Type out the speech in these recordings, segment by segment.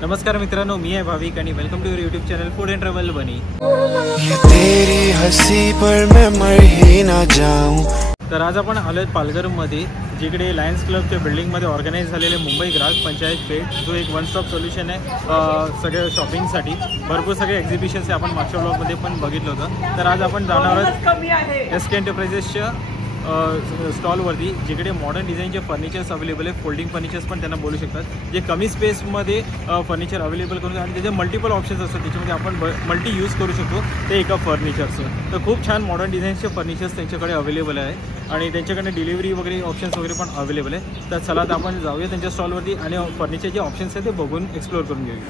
नमस्कार मित्रांनो, मी आहे भाविक आणि welcome to your YouTube channel food and travel bunny. ये तेरी हंसी पर मैं मर ही ना जाऊं। तर आज आपण आलोय पालघरमध्ये, जिकडे लायन्स क्लबच्या बिल्डिंगमध्ये ऑर्गनाइज झालेले मुंबई ग्राहक पंचायत पेठ, जो एक वन स्टॉप सोल्युशन आहे सगळ्या शॉपिंगसाठी। भरपूर सगळे एक्झिबिशन्स आपण मागच्या ब्लॉगमध्ये पण बघितलं होतं। तर आज आपण जाणार आहोत SK एंटरप्राइजेसच्या स्टॉलवरती, जिकडे मॉडर्न डिझाईनचे फर्निचर्स अवेलेबल आहे। फोल्डिंग फर्निचर्स पण त्यांना बोलू शकतात, जे कमी स्पेसमध्ये फर्निचर अवेलेबल करून आणि त्याचे मल्टिपल ऑप्शन्स असतात, त्याच्यामध्ये आपण मल्टी यूज करू शकतो ते एका फर्निचरचं। तर खूप छान मॉडर्न डिझाईनचे फर्निचर्स त्यांच्याकडे अवेलेबल आहे आणि त्यांच्याकडे डिलिव्हरी वगैरे ऑप्शन्स वगैरे पण अवेलेबल आहे। तर चला आता आपण जाऊया त्यांच्या स्टॉलवरती आणि फर्निचरचे ऑप्शन्स आहेत ते बघून एक्सप्लोअर करून घेऊया।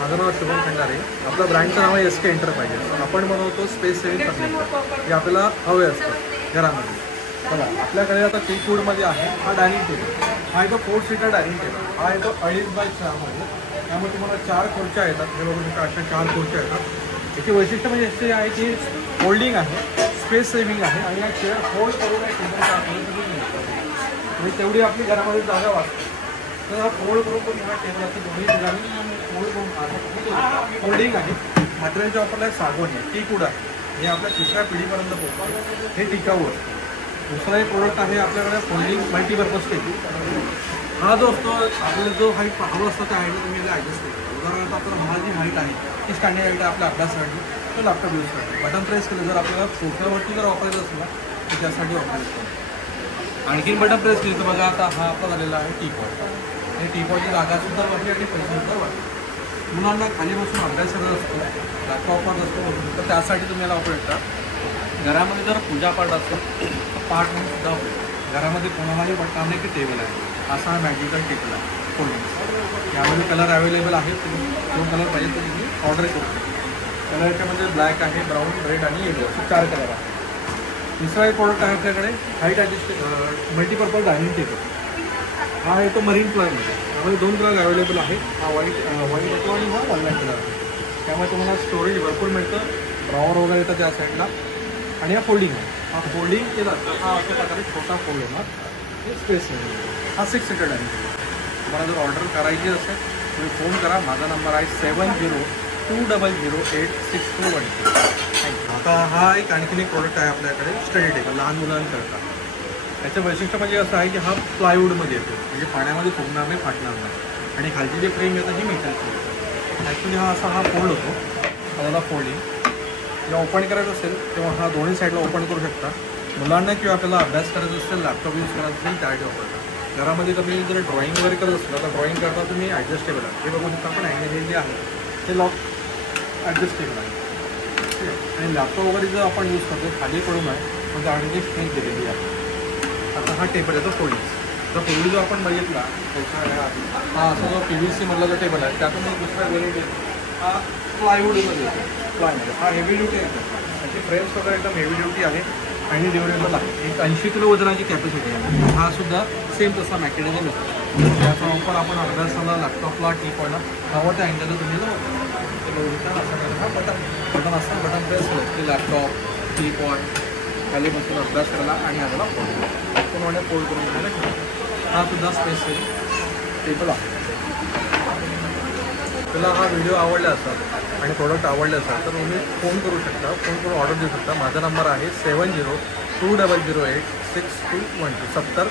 माझं नाव शुभम खंडारे, आपलं ब्रँडचं नाव आहे SK एंटरप्राइजेस। आपण बनवतो स्पेस सेव्हिंग फर्निचर, जे आपल्याला हवे असतं घरामध्ये। बघा, आपल्याकडे आता टी फूडमध्ये आहे हा डायनिंग टेबल, हा येतो 4 सीटर डायनिंग टेबल, हा येतो 2.5 बाय 6 मध्ये। त्यामुळे तुम्हाला 4 खुर्च्या येतात, हे बघू शकता, अशा 4 खुर्च्या येतात। याची वैशिष्ट्य म्हणजे असे आहे की होल्डिंग आहे, स्पेस सेव्हिंग आहे आणि या चेअर होल्ड करून म्हणजे तेवढी आपली घरामध्ये जागा वाचते। तर हा फोल्ड करून पण ह्या टेबल असते, दोन्ही ठिकाणी फोल्ड करून होल्डिंग आहे। मटेरियलचे वापरलं आहे सागवान आहे, टीक वूड आहे, हे आपल्या 3ऱ्या पिढीपर्यंत पोहोचतं, हे टिकाऊ आहे। दुसरा एक प्रोडक्ट आहे आपल्याकडे फोल्डिंग मल्टीपर्पज टेबल। हा जो असतो आपल्याला जो हाईट हवं असतं त्या हाईटला तुम्ही याला ॲडजस्ट करतो। उदाहरणार्थ आपल्याला माझी हाईट आहे ती स्टँडिंग हाईट आहे आपल्या अभ्यासासाठी, तर लॅपटॉप यूज करतो। बटन प्रेस केलं जर आपल्याला सोफ्यावरती जर वापरायचं असेल तर त्यासाठी वापरायचं। आणखीन बटन प्रेस केलं तर बघा, आता हा आपला झालेला आहे टीपॉट। हे टीपॉटची जागासुद्धा वाटली आणि पैसेसुद्धा वाटली। मुलांना खाली बसून अभ्यास करत असतो, लॅपटॉपवर असतो, तर त्यासाठी तुम्ही याला वापरू शकता। घरामध्ये जर पूजापाठ असेल तर पाठ म्हणून सुद्धा होईल। घरामध्ये कोणालाही वाटणार की टेबल आहे, असा हा मॅजिकल टेबल आहे फोल्डिंग। यामध्ये कलर अवेलेबल आहेत, तुम्ही जो कलर पाहिजे तो तुम्ही ऑर्डर करू शकता। कलर याच्यामध्ये ब्लॅक आहे, ब्राऊन, रेड आणि येलो असे 4 कलर आहेत। दुसरा एक प्रोडक्ट आहे आपल्याकडे height adjust multipurpose dining table. हा येतो मरीन प्लायमध्ये, यामध्ये 2 कलर अवेलेबल आहे, हा व्हाईट येतो आणि हा वॉलनट कलर आहे। त्यामुळे तुम्हाला स्टोरेज भरपूर मिळतं, ड्रॉवर वगैरे येतं त्या साईडला। आणि हा फोल्डिंग आहे, हा फोल्डिंग केला तर हा अशा प्रकारे छोटा फोल्ड होणार, हे स्पेस आहे। हा 6 सीटर डायनिंग टेबल। तुम्हाला जर ऑर्डर करायची असेल तुम्ही फोन करा, माझा नंबर आहे 7020086212। थँक्यू। आता हा एक आणखीन एक प्रोडक्ट आहे आपल्याकडे स्टडी टेबल, लहान मुलांकरता। याचं वैशिष्ट्य म्हणजे असं आहे की हा प्लायवूडमध्ये येतो, म्हणजे पाण्यामध्ये फुगणार नाही, फाटणार नाही। आणि खालची जी फ्रेम येतं ही मेटलची। ॲक्च्युली हा असा हा फोल्ड होतो, त्याला फोल्डिंग जेव्हा ओपन करायचं असेल तेव्हा हा दोन्ही साईडला ओपन करू शकता। मुलांना किंवा आपल्याला अभ्यास करायचा असेल, लॅपटॉप यूज करायचं असेल त्यासाठी वापरता। घरामध्ये तुम्ही जर ड्रॉइंग वगैरे करत असेल तर ड्रॉइंग करता तुम्ही ॲडजस्टेबल आहे, हे बघू शकता आपण अँगल जे आहे ते लॉक ॲडजस्टेबल आहे। आणि लॅपटॉप वगैरे जर आपण यूज करतो खाली पडून आहे म्हणजे आणखी स्ट्रेंथ दिलेली आहे। आता हा टेबल येतो फोल्डिंग। तर पूर्वी जो आपण बघितला हा असा जो PVC मधला जो टेबल आहे त्यातून एक दुसरा व्हेरियंट येतो, हा प्लायवूडमध्ये येतो। प्लायमध्ये हा हेवी ड्युटी आहे, त्याची फ्रेम्स वगैरे एकदम हेवी ड्युटी आहे आणि ड्युरेबल आहे। एक 80 किलो वजनाची कॅपॅसिटी आहे। हा सुद्धा सेम तसा मॅकेनिझम येतो, त्याचा वापर आपण अभ्यासाला, लॅपटॉपला, टीपॉटला हवं त्या अँगलला तुम्ही हा बटन असतं, बटन प्रेस केलं की लॅपटॉप, टीपॉट खाली बसून अभ्यास करायला आणि याला फोल्ड करून घ्यायला। हा सुद्धा स्पेस टेबल आहे। तुला हा व्हिडिओ आवडला असेल आणि प्रोडक्ट आवडले असेल तर तुम्ही फोन करू शकता, फोन करून ऑर्डर देऊ शकता। माझा नंबर आहे 7020086212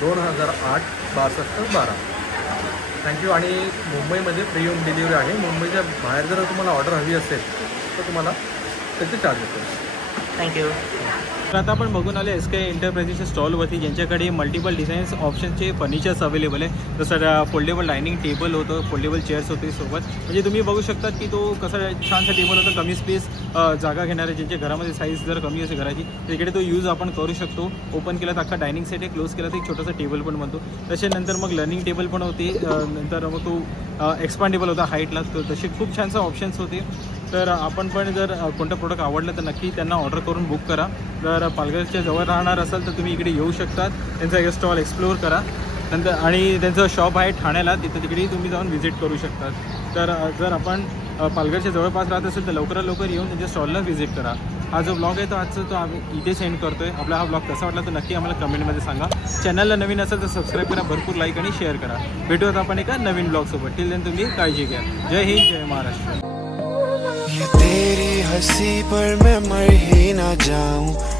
7020086212। थँक्यू। आणि मुंबईमध्ये फ्री होम डिलिव्हरी आहे। मुंबईच्या बाहेर जर तुम्हाला ऑर्डर हवी असेल तर तुम्हाला त्याचे चार्जेस असतील। थँक्यू। तर आता आपण बघून आले SK एंटरप्राइजेसच्या स्टॉलवरती, ज्यांच्याकडे मल्टिपल डिझाईन्स ऑप्शनचे फर्निचर्स अवेलेबल आहे। जसं फोल्डेबल डायनिंग टेबल होतं, फोल्डेबल चेअर्स होते सोबत, म्हणजे तुम्ही बघू शकता की तो कसा छानसा टेबल होता, कमी स्पेस जागा घेणारे, ज्यांच्या घरामध्ये साईज जर कमी असेल घराची तिकडे तो यूज आपण करू शकतो। ओपन केला तर अख्खा डायनिंग सेट आहे, क्लोज केला तर एक छोटासा टेबल पण बनतो। त्याच्यानंतर मग लर्निंग टेबल पण होते, नंतर मग तो एक्सपांडेबल होता हाईटला, तो तसे खूप छानसा ऑप्शन्स होते। तर आपण पण जर कोणतं प्रोडक्ट आवडलं तर नक्की त्यांना ऑर्डर करून बुक करा। जर पालघरच्या जवळ राहणार असाल तर तुम्ही इकडे येऊ शकतात, त्यांचा एक स्टॉल एक्सप्लोअर करा। नंतर आणि त्यांचं शॉप आहे ठाण्याला, तिकडे तुम्ही जाऊन व्हिजिट करू शकतात। तर जर आपण पालघरच्या जवळपास राहत असेल तर लवकरात लवकर येऊन त्यांच्या स्टॉलला व्हिजिट करा. हा जो ब्लॉग आहे तो आजचा तो आम्ही इथे सेंड करतोय. आपला हा ब्लॉग कसा वाटला तर नक्की आम्हाला कमेंटमध्ये सांगा. चॅनलला नवीन असेल तर सबस्क्राईब करा, भरपूर लाईक आणि शेअर करा. भेटूयात आपण एका नवीन ब्लॉगसोबत. टिल देन तुम्ही काळजी घ्या. जय हिंद, जय महाराष्ट्र. ये तेरी हंसी पर मैं मर ही ना जाऊं.